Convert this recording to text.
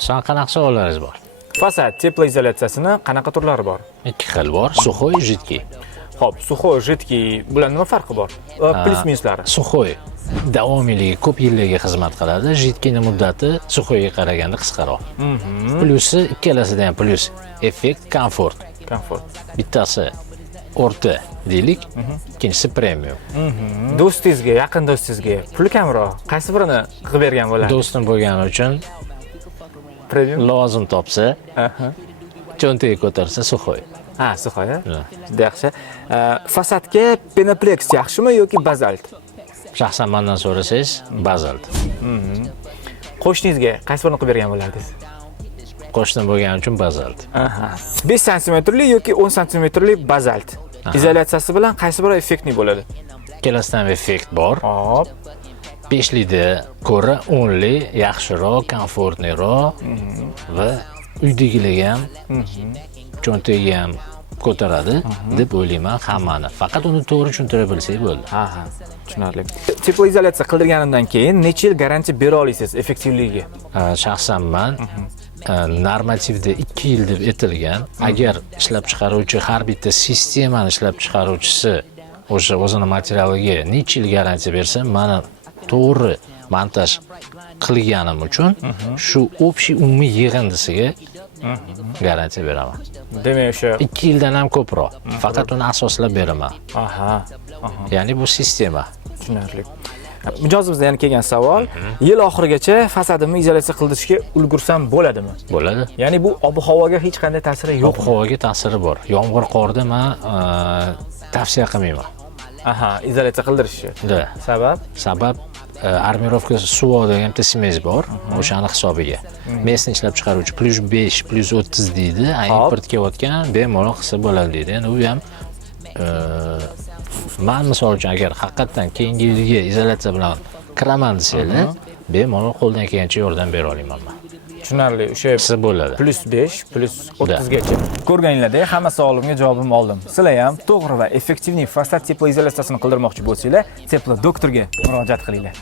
San qanaqa savollaringiz bor? Fasad teplоизоляtsiyasini qanaqa turlari bor? 2 xil bor, suxoy, jidkiy. Xo'p, suxoy, jidkiy bilan nima farqi bor? Plus minuslari. Suxoy davomiyligi ko'p yillarga xizmat qiladi, jidkiyning muddati suxoyga qaraganda qisqaroq. Plyusi ikkalasida ham plyus, effekt, komfort. Bittasi o'rta deylik, ikkinchisi premium. Do'stingizga, yaqin do'stingizga pul kamroq, qaysi birini qilib bergan bo'ladi? Do'stim bo'lgani uchun Premium. lozim topsa, cho'ntaga ko'tarsa suxoy. Ha, suxoy. Juda yaxshi. Fasadga Penaplex yaxshimi yoki bazalt? Shaxsan mendan so'rasangiz, bazalt. Qo'shningizga qaysi birini qilib bergan bo'lardingiz? Qo'shni bo'lgani uchun bazalt. 5 santimetrli yoki 10 santimetrli bazalt. Izolyatsiyasi bilan qaysi biri effektli bo'ladi? Ikkalasidan effekt bor. Hop. 5likda ko'ra 10li yaxshiroq, komfortliroq va uydagilarga ham cho'ntagiga ham ko'taradi deb o'ylayman hammani. Faqat uni to'g'ri tushuntira bilsak bo'ldi. Ha, tushunarli. Teplоизоляtsiya qildirganimdan keyin necha yil garantiya bera olasiz effektivligiga? Shaxsan men normativda 2 yil deb aytilgan. Agar ishlab chiqaruvchi har bitta sistemani ishlab chiqaruvchisi o'sha o'zini materialiga necha yil garantiya bersa, meni to'g'ri montaj qilganim uchun shu общий umumiy yig'indisiga garantiya beraman. Demak, o'sha 2 yildan ham ko'proq. Faqat uni asoslab beraman. Aha. Ya'ni bu sistema. Tushunarli. Mijozimizdan yana kelgan savol, yil oxirigacha fasadimni izolyatsiya qildirishga ulgursam bo'ladimi? Bo'ladi. Ya'ni bu ob-havoga hech qanday ta'siri yo'q. Ob-havoga ta'siri bor. Yomg'ir, qorda men tavsiya qilmayman. Aha, izolyatsiya qildirishni. Da. Sabab armirovka suvoda ham tesimingiz bor, o'shani hisobiga. Mesni ishlab chiqaruvchi +5, +30 deydi, import kelayotgan bemalol qilsa bo'ladi deydi. Endi u ham men misol uchun agar haqiqatan keyingi yilga izolyatsiya bilan kiraman desanglar, bemalol qo'ldan kelgancha yordam bera olaman men. Tushunarli, o'sha Qilsa bo'ladi. +5, +30 gacha. Ko'rganinglardek, hamma savolimga javobimni oldim. Sizlar ham to'g'ri va effektiv fasad teplоизоляtsiyasini qildirmoqchi bo'lsanglar, Teplo doktorga murojaat qilinglar.